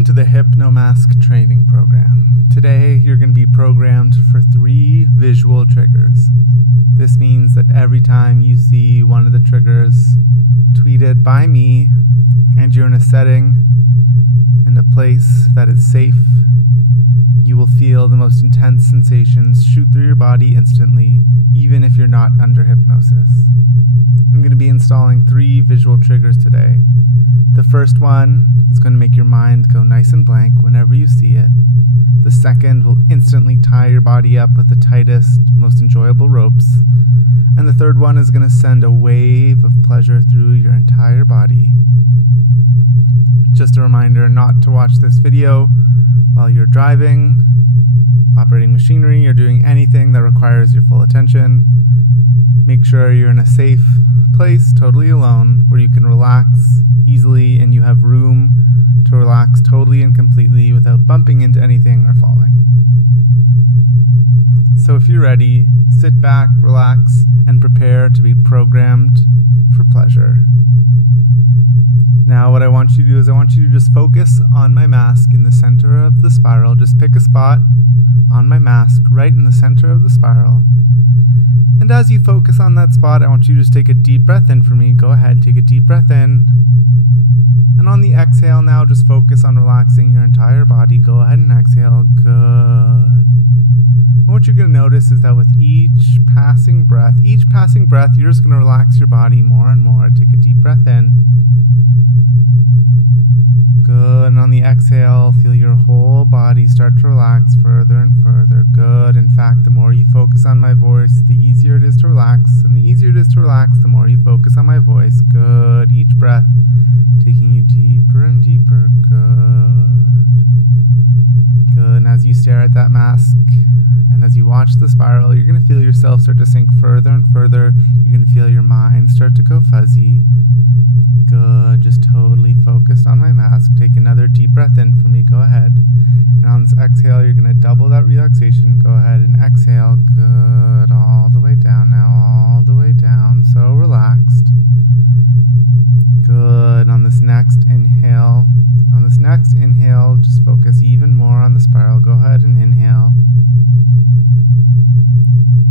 Welcome to the HypnoMask training program. Today you're going to be programmed for 3 visual triggers. This means that every time you see one of the triggers tweeted by me and you're in a setting and a place that is safe, you will feel the most intense sensations shoot through your body instantly, even if you're not under hypnosis. I'm going to be installing 3 visual triggers today. The first one is going to make your mind go nice and blank whenever you see it. The second will instantly tie your body up with the tightest, most enjoyable ropes. And the third one is going to send a wave of pleasure through your entire body. Just a reminder not to watch this video while you're driving, operating machinery, or doing anything that requires your full attention. Make sure you're in a safe place, totally alone, where you can relax easily and you have room to relax totally and completely without bumping into anything or falling. So if you're ready, sit back, relax, and prepare to be programmed for pleasure. Now what I want you to do is I want you to just focus on my mask in the center of the spiral. Just pick a spot on my mask right in the center of the spiral. And as you focus on that spot, I want you to just take a deep breath in for me. Go ahead, take a deep breath in. And on the exhale now, just focus on relaxing your entire body. Go ahead and exhale. Good. And what you're going to notice is that with each passing breath, you're just going to relax your body more and more. Take a deep breath in. Good. And on the exhale, feel your whole body start to relax further and further. Good. In fact, the more you focus on my voice, the easier it is to relax. And the easier it is to relax, the more you focus on my voice. Good. Each breath taking you deeper and deeper. Good. Good. And as you stare at that mask and as you watch the spiral, you're going to feel yourself start to sink further and further. You're going to feel your mind start to go fuzzy. Good. Just totally focused on my mask. Take another deep breath in for me. Go ahead. And on this exhale, you're going to double that relaxation. Go ahead and exhale. Good. All the way down now. All the way down. So relaxed. Good. On this next inhale, just focus even more on the spiral. Go ahead and inhale.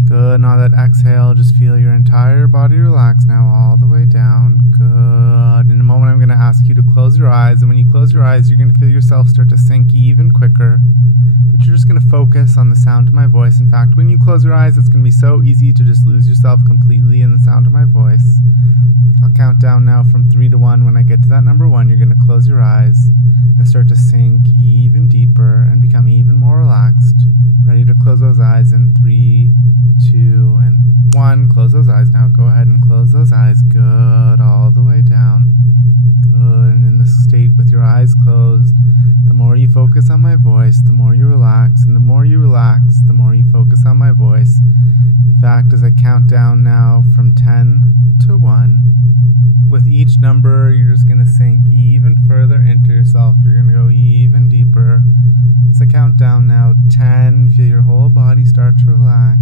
Good. And on that exhale, just feel your entire body relax now all the way down. Good. In a moment, I'm going to ask you to close your eyes. And when you close your eyes, you're going to feel yourself start to sink even quicker. But you're just going to focus on the sound of my voice. In fact, when you close your eyes, it's going to be so easy to just lose yourself completely in the sound of my voice. I'll count down now from 3 to 1. When I get to that number 1, you're going to close your eyes and start to sink even deeper and become even more relaxed. Ready to close those eyes in 3, 2, and 1. Close those eyes now. Go ahead and close those eyes. Good. All the way down. Good. And in this state with your eyes closed, the more you focus on my voice, the more you relax. And the more you relax, the more you focus on my voice. In fact, as I count down now from 10 to 1, with each number, you're just going to sink even further into yourself. You're going to go even deeper. As I count down now, 10, feel your whole body start to relax.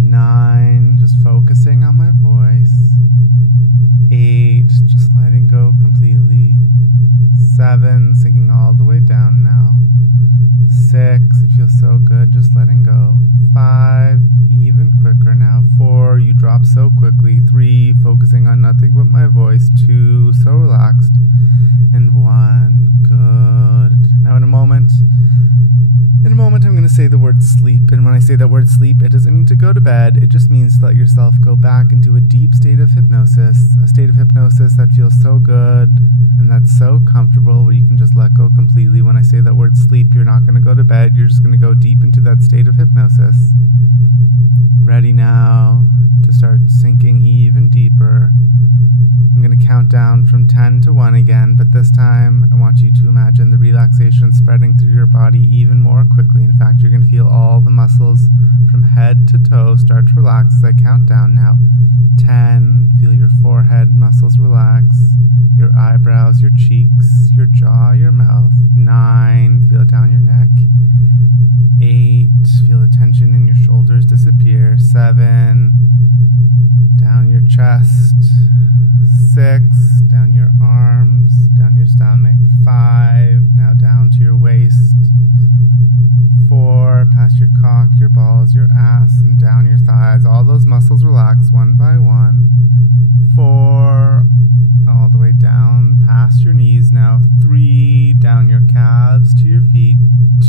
9, just focusing on my voice. 8, just letting go completely. 7, sinking all the way down now. 6, it feels so good, just letting go. 5, even quicker now. 4, you drop so quickly. 3, focusing on nothing but my voice. 2, so relaxed. And 1, good. Now in a moment, I'm going to say the word sleep. And when I say that word sleep, it doesn't mean to go to bed. It just means to let yourself go back into a deep state of hypnosis. A state of hypnosis that feels so good and that's so comfortable where you can just let go completely. When I say that word sleep, you're not going to go to bed. You're just going to go deep into that state of hypnosis. Ready now to start sinking even deeper. I'm going to count down from 10 to 1 again, but this time I want you to imagine the relaxation spreading through your body even more quickly. In fact, you're going to feel all the muscles from head to toe start to relax as I count down now. 10, feel your forehead muscles relax, your eyebrows, your cheeks, your jaw, your mouth. 9, feel it down your neck. 8, Feel the tension in your shoulders disappear. 7. Down your chest. 6. Down your arms. Down your stomach. 5. Now down to your waist. 4. Past your cock, your balls, your ass, and down your thighs. All those muscles relax one by one. 4. All the way down past your knees now. 3. Down your calves to your feet.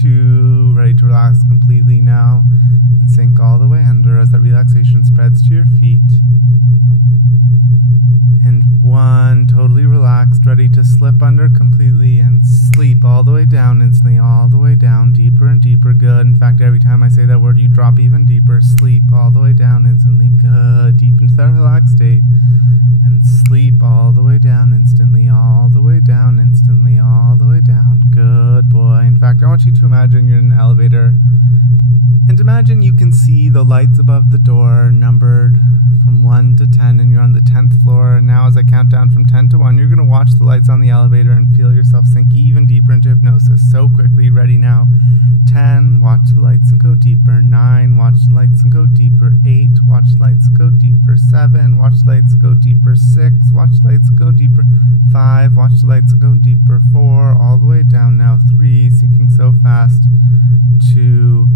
2. Ready to relax completely now and sink all the way under as that relaxation spreads to your feet. And 1. Totally relaxed, ready to slip under completely and sleep all the way down instantly, all the way down, deeper and deeper. Good. In fact, every time I say that word, you drop even deeper. Sleep all the way down instantly. Good. Deep into that relaxed state. And sleep all the way down instantly, all the way down instantly, all the way down. Good boy. In fact, I want you to imagine you're in an elevator. And imagine you can see the lights above the door numbered from 1 to 10, and you're on the 10th floor. And now as I count down from 10 to 1, you're going to watch the lights on the elevator and feel yourself sink even deeper into hypnosis. So quickly, ready now. 10, watch the lights and go deeper. 9, watch the lights and go deeper. 8, watch the lights and go deeper. 7, watch the lights and go deeper. 6, watch the lights and go deeper. 5, watch the lights and go deeper. 4, all the way down now. 3, sinking so fast. 2,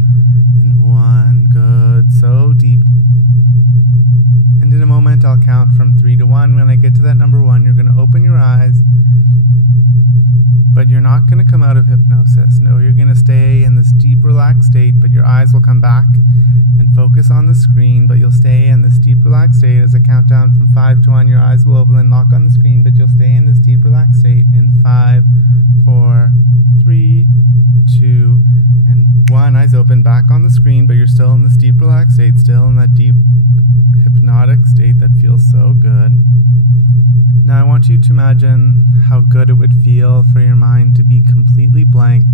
and 1. Good. So deep. And in a moment, I'll count from 3 to 1. When I get to that number 1, you're going to open your eyes. But you're not going to come out of hypnosis. No, you're going to stay in this deep, relaxed state, but your eyes will come back and focus on the screen, but you'll stay in this deep, relaxed state. As I count down from 5 to 1, your eyes will open and lock on the screen, but you'll stay in this deep, relaxed state in 5, 4, 3, 2, and 1. Eyes open, back on the screen, but you're still in this deep, relaxed state, still in that deep, hypnotic state that feels so good. Now I want you to imagine how good it would feel for your mind to be completely blank,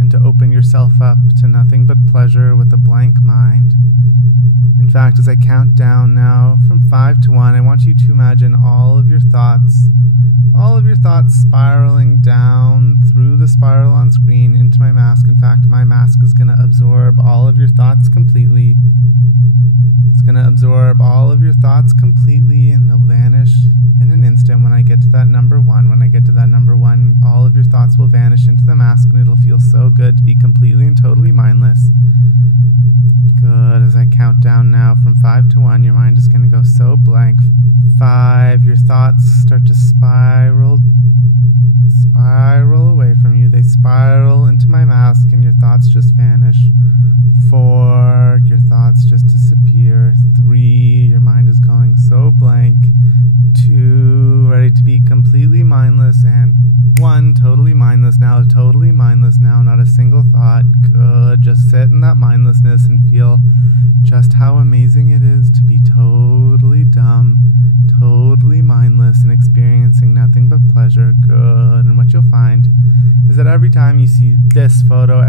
and to open yourself up to nothing but pleasure with a blank mind. In fact, as I count down now from 5 to 1, I want you to imagine all of your thoughts spiraling down through the spiral on screen into my mask. In fact, my mask is going to absorb all of your thoughts completely. It's going to absorb all of your thoughts completely, and they'll vanish in an instant when I get to that number 1. When I get to that number 1, all of your thoughts will vanish into the mask, and it'll feel so good to be completely and totally mindless. Good. As I count down now from 5 to 1, your mind is going to go so blank. 5, your thoughts start to spiral away from you. They spiral into my mask, and your thoughts just vanish. 4, your thoughts just disappear. 3, your mind is going so blank. 2, ready to be completely mindless. And 1, totally mindless now, not a single thought. Good. Just sit in that mindlessness and feel just how amazing it is to be totally dumb, totally mindless, and experiencing nothing but pleasure. Good. And what you'll find is that every time you see this photo,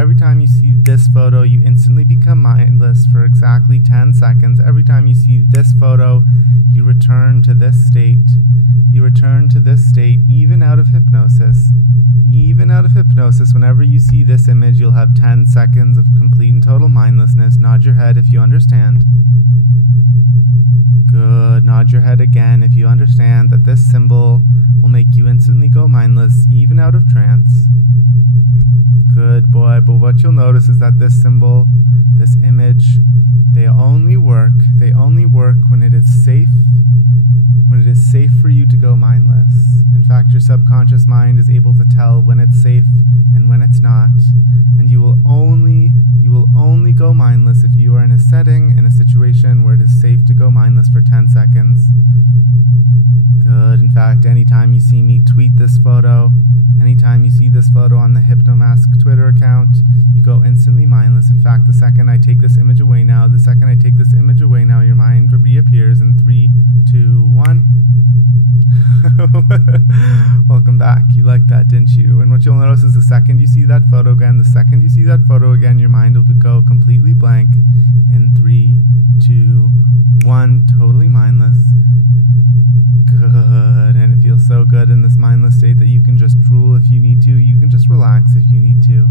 you instantly become mindless for exactly 10 seconds. Every time you see this photo, you return to this state. Even out of hypnosis. Whenever you see this image, you'll have 10 seconds of complete and total mindlessness. Nod your head if you understand. Good. Nod your head again if you understand that this symbol will make you instantly go mindless, even out of trance. Good boy. But what you'll notice is that this symbol, this image, they only work when it is safe for you to go mindless. In fact, your subconscious mind is able to tell when it's safe and when it's not, and you will only go mindless if you are in a setting, in a situation where it is safe to go mindless for 10 seconds. Good. In fact, anytime you see me tweet this photo, anytime you see this photo on the HypnoMask Twitter account, count, you go instantly mindless. In fact, the second I take this image away now, your mind reappears in 3, 2, 1. Welcome back. You liked that, didn't you? And what you'll notice is the second you see that photo again, your mind will go completely blank in 3, 2, 1, totally mindless. Good. And it feels so good in this mindless state that you can just drool if you need to. You can just relax if you need to.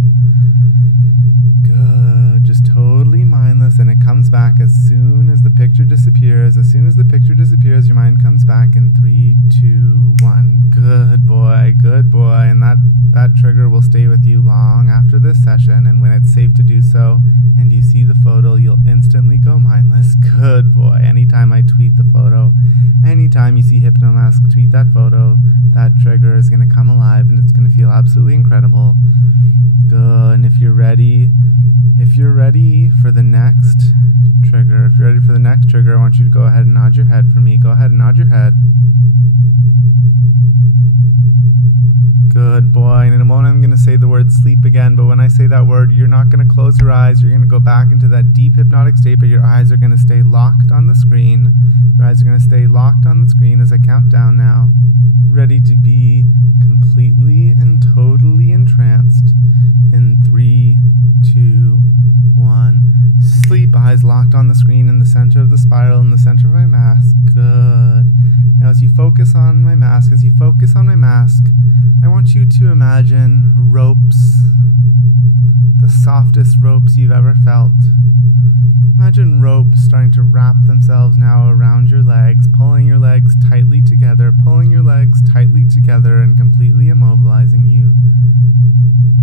Good. Just totally mindless, and it comes back as soon as the picture disappears. Your mind comes back in 3, 2, 1. Good boy. And that trigger will stay with you long after this session. And when it's safe to do so, and you see the photo, you'll instantly go mindless. Good boy. Anytime I tweet the photo, anytime you see HypnoMask tweet that photo, that trigger is going to come alive, and it's going to feel absolutely incredible. Good. And if you're ready for the next trigger, I want you to go ahead and nod your head for me. Go ahead and nod your head. Good boy. And in a moment I'm going to say the word sleep again, but when I say that word, you're not going to close your eyes. You're going to go back into that deep hypnotic state, but your eyes are going to stay locked on the screen. As I count down now, ready to be completely and totally entranced in 3, 2, 1. Sleep. Eyes locked on the screen in the center of the spiral, in the center of my mask. Good. Now as you focus on my mask, I want you to imagine ropes, the softest ropes you've ever felt. Imagine ropes starting to wrap themselves now around your legs, pulling your legs tightly together and completely immobilizing you.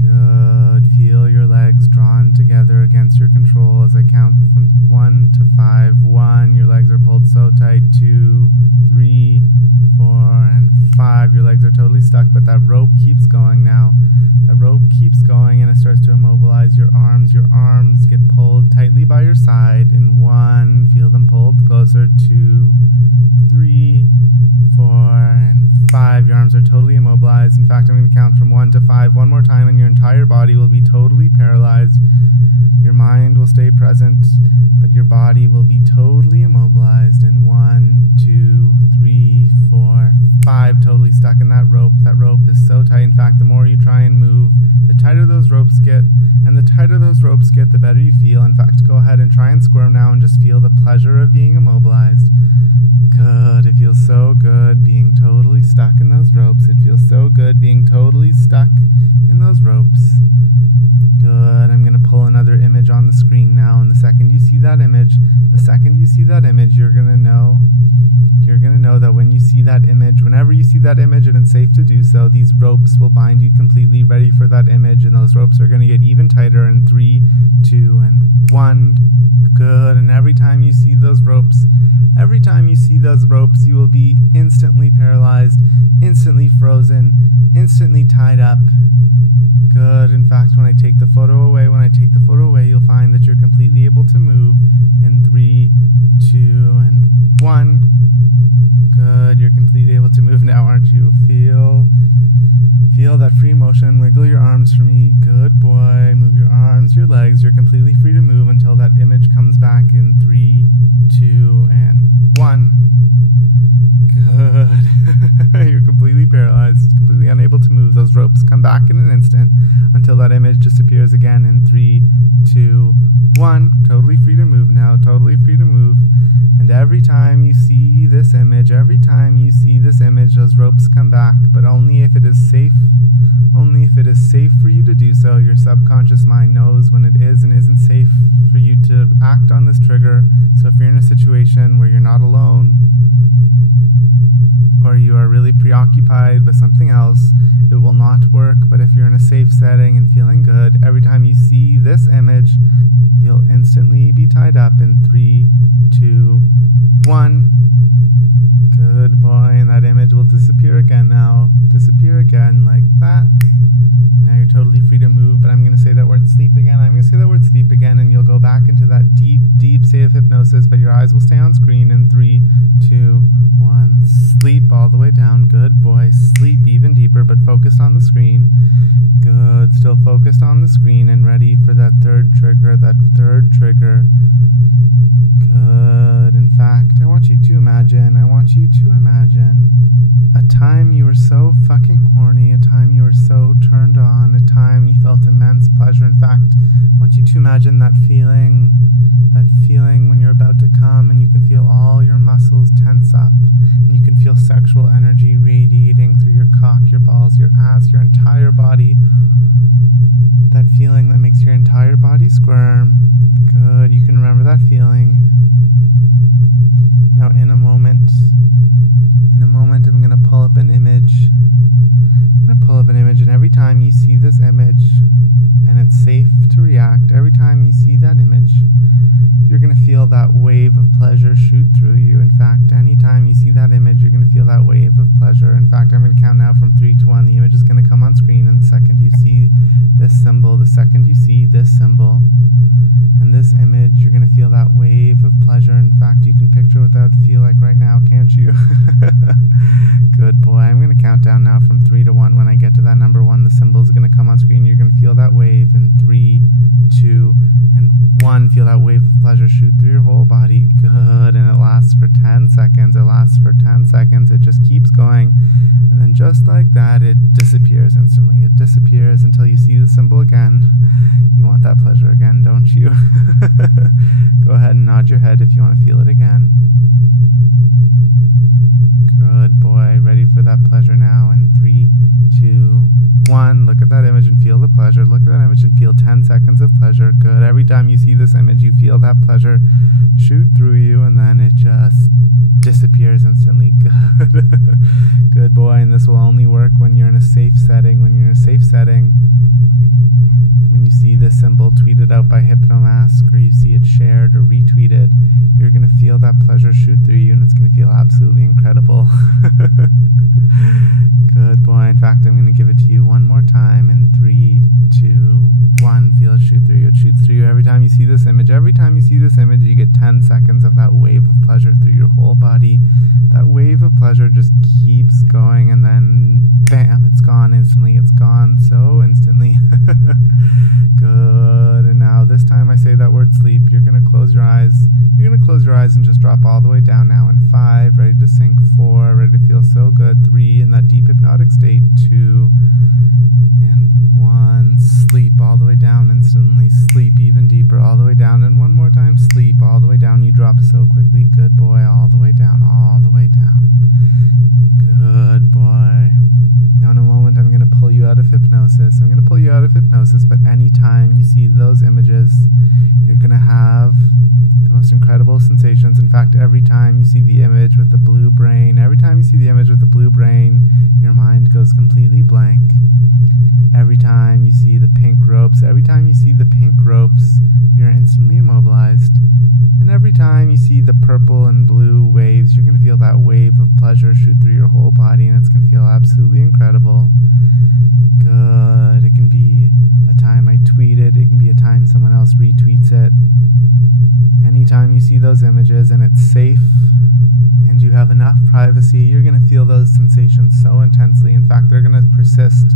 Good. Feel your legs drawn together against your control as I count from 1 to 5. 1, your legs are pulled so tight. 2, 3, 4, and 5. Your legs are totally stuck, but that rope keeps going now. And it starts to immobilize your arms. Your arms get pulled tightly by your side. In 1, feel them pulled closer. 2, 3, 4, and 5. Your arms are totally immobilized. In fact, I'm going to count from 1 to 5 one more time, and your entire body will be totally paralyzed. Your mind will stay present, but your body will be totally immobilized. In 1, 2, 3, 4, 5, totally stuck in that rope. That rope is so tight. In fact, the more you try and move, the tighter those ropes get, and the tighter those ropes get, the better you feel. In fact, go ahead and try and squirm now and just feel the pleasure of being immobilized. Good. It feels so good being totally stuck in those ropes. Good. I'm going to pull another image on the screen now, and the second you see that image, you're going to know that when you see that image, whenever you see that image and it's safe to do so, these ropes will bind you completely, ready for that image, and those ropes are going to get even tighter in 3, 2, and 1. Good. And every time you see those ropes, you will be instantly paralyzed, instantly frozen, instantly tied up. Good. In fact, when I take the photo away, you'll find that you're completely able to move in 3, 2, and 1. Good. You're completely able to move now, aren't you? Feel that free motion. Wiggle your arms for me. Good boy. Move your arms, your legs. You're completely free to move until that image comes back in 3, 2, and 1. Good. You're completely paralyzed, completely unable to move. Those ropes come back in an instant until that image disappears again in 3, 2, 1. Totally free to move now. And every time you see this image, those ropes come back, but only if it is safe. Only if it is safe for you to do so. Your subconscious mind knows when it is and isn't safe for you to act on this trigger. So if you're in a situation where you're not alone, or you are really preoccupied with something else, it will not work. But if you're in a safe setting and feeling good, every time you see this image, you'll instantly be tied up in 3, 2, 1. Good boy. And that image will disappear again now. Disappear again like that. Now you're totally free to move, but I'm going to say that word sleep again. I'm going to say that word sleep again, and you'll go back into that deep, deep state of hypnosis, but your eyes will stay on screen in 3, 2, 1. Sleep all the way down. Good boy. Sleep even deeper, but focused on the screen. Good. Still focused on the screen and ready for that third trigger, Good. In fact, I want you to imagine a time you were so fucking horny, a time you were so turned on, a time you felt immense pleasure. In fact, I want you to imagine that feeling when you're about to come and you can feel all your muscles tense up and you can feel sexual energy radiating through your cock, your balls, your ass, your entire body. That feeling that makes your entire body squirm. Good. You can remember that feeling. Now in a moment, I'm going to pull up an image. And every time you see this image, and it's safe to react, every time you see that image, you're going to feel that wave of pleasure shoot through you. In fact, anytime you see that image, you're going to feel that wave of pleasure. In fact, I'm going to count now from 3 to 1. The image is going to come on screen, and the second you see this symbol, and this image, you're going to feel that wave of pleasure. In fact, you can picture what that would feel like right now, can't you? Good boy. I'm going to count down now from 3 to 1. When I get to that number 1, the symbol is going to come on screen. You're going to feel that wave in 3, 2, and 1. Feel that wave of pleasure shoot through your whole body. Good. And it lasts for 10 seconds. It just keeps going. And then just like that, it disappears instantly. It disappears until you see the symbol again. You want that pleasure again, don't you? Go ahead and nod your head if you want to feel it again. Good boy. Ready for that pleasure now in 3, 2, 1. Look at that image and feel the pleasure. Look at that image and feel 10 seconds of pleasure. Good. Every time you see this image, you feel that pleasure shoot through you, and then it just disappears instantly. Good. Good boy. And this will only work when you're in a safe setting. When you see this symbol tweeted out by HypnoMask, or you see it shared or retweeted, you're going to feel that pleasure shoot through you, and it's going to feel absolutely incredible. Good boy. In fact, I'm going to give it to you one more time in 3, 2, 1. Feel it shoot through you. It shoots through you every time you see this image. You get 10 seconds of that wave of pleasure through your whole body. That wave of pleasure just keeps going, and then bam, it's gone instantly. It's gone so instantly. Good. And now this time I say that word sleep, you're going to close your eyes. And just drop all the way down now in 5, ready to sink. 4, ready to feel so good. 3, in that deep hypnotic state. 2, and 1. Sleep all the way down instantly. Sleep even deeper all the way down. And one more time, sleep all the way down. You drop so quickly. Good boy. All the way down. Good boy. Now in a moment, I'm going to pull you out of hypnosis. But anytime you see those images, you're going to have the most incredible sensations. In fact, every time you see the image with the blue brain, your mind goes completely blank. Every time you see the pink ropes, you're instantly immobilized. And every time you see the purple and blue waves, you're going to feel that wave of pleasure shoot through your whole body, and it's going to feel absolutely incredible. Good. It can be a time I tweet it. It can be a time someone else retweets it. Anytime you see those images and it's safe and you have enough privacy, you're going to feel those sensations so intensely. In fact, they're going to persist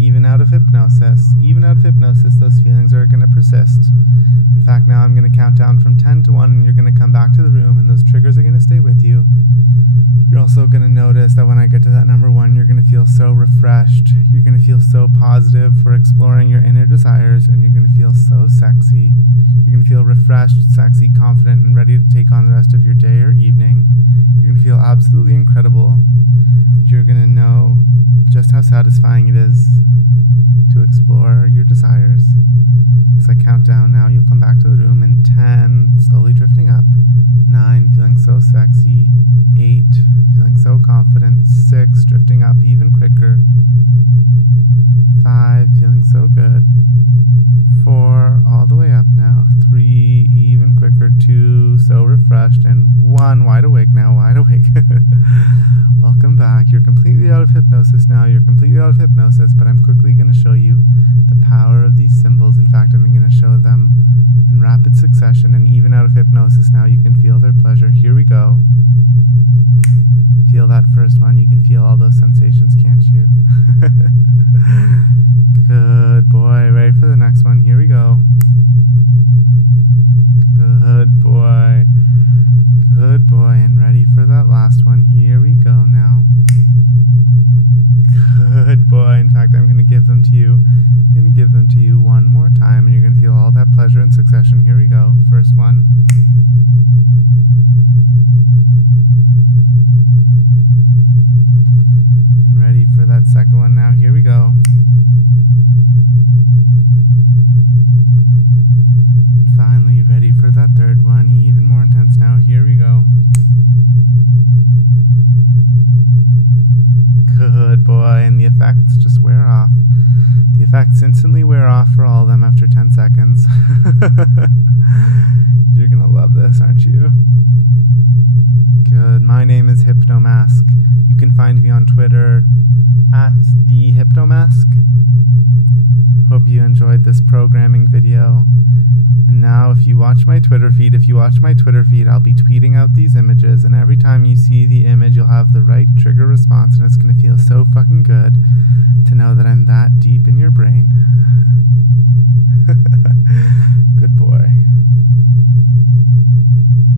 even out of hypnosis. Those feelings are going to persist. In fact, now I'm going to count down from 10 to 1, and you're going to come back to the room, and those triggers are going to stay with you. You're also going to notice that when I get to that number 1, you're going to feel so refreshed. You're going to feel so positive for exploring your inner desires, and you're going to feel so sexy. You're going to feel refreshed, sexy, confident, and ready to take on the rest of your day or evening. You're going to feel absolutely incredible, and you're going to know just how satisfying it is to explore your desires. As I count down now, you'll come back to the room in 10, slowly drifting up. 9, feeling so sexy. 8, feeling so confident. 6, drifting up even quicker. 5, feeling so good. 4, all the way up now. 3, even quicker. 2, so refreshed. And 1, wide awake now, wide awake. Welcome back. You're completely out of hypnosis now. But I'm quickly going to show you the path these symbols. In fact, I'm going to show them in rapid succession, and even out of hypnosis now, you can feel their pleasure. Here we go. Feel that first one. You can feel all those sensations, can't you? Good boy. Ready for the next one? Here we go. Good boy. Good boy. And ready for that last one. Here we go now. Good boy. In fact, I'm going to give them to you. I'm going to give them to you one more time, and you're going to feel all that pleasure in succession. Here we go. First one. And ready for that second one now. Here we go. And finally, ready for that third one. Even more intense now. Here we go. Good boy. And the effects just wear off. The effects instantly wear off for all of them after 10 seconds. You're going to love this, aren't you? Good. My name is HypnoMask. You can find me on Twitter at the HypnoMask. Hope you enjoyed this programming video. And now if you watch my Twitter feed, I'll be tweeting out these images, and every time you see the image, you'll have the right trigger response, and it's going to feel so fucking good to know that I'm that deep in your brain. Good boy.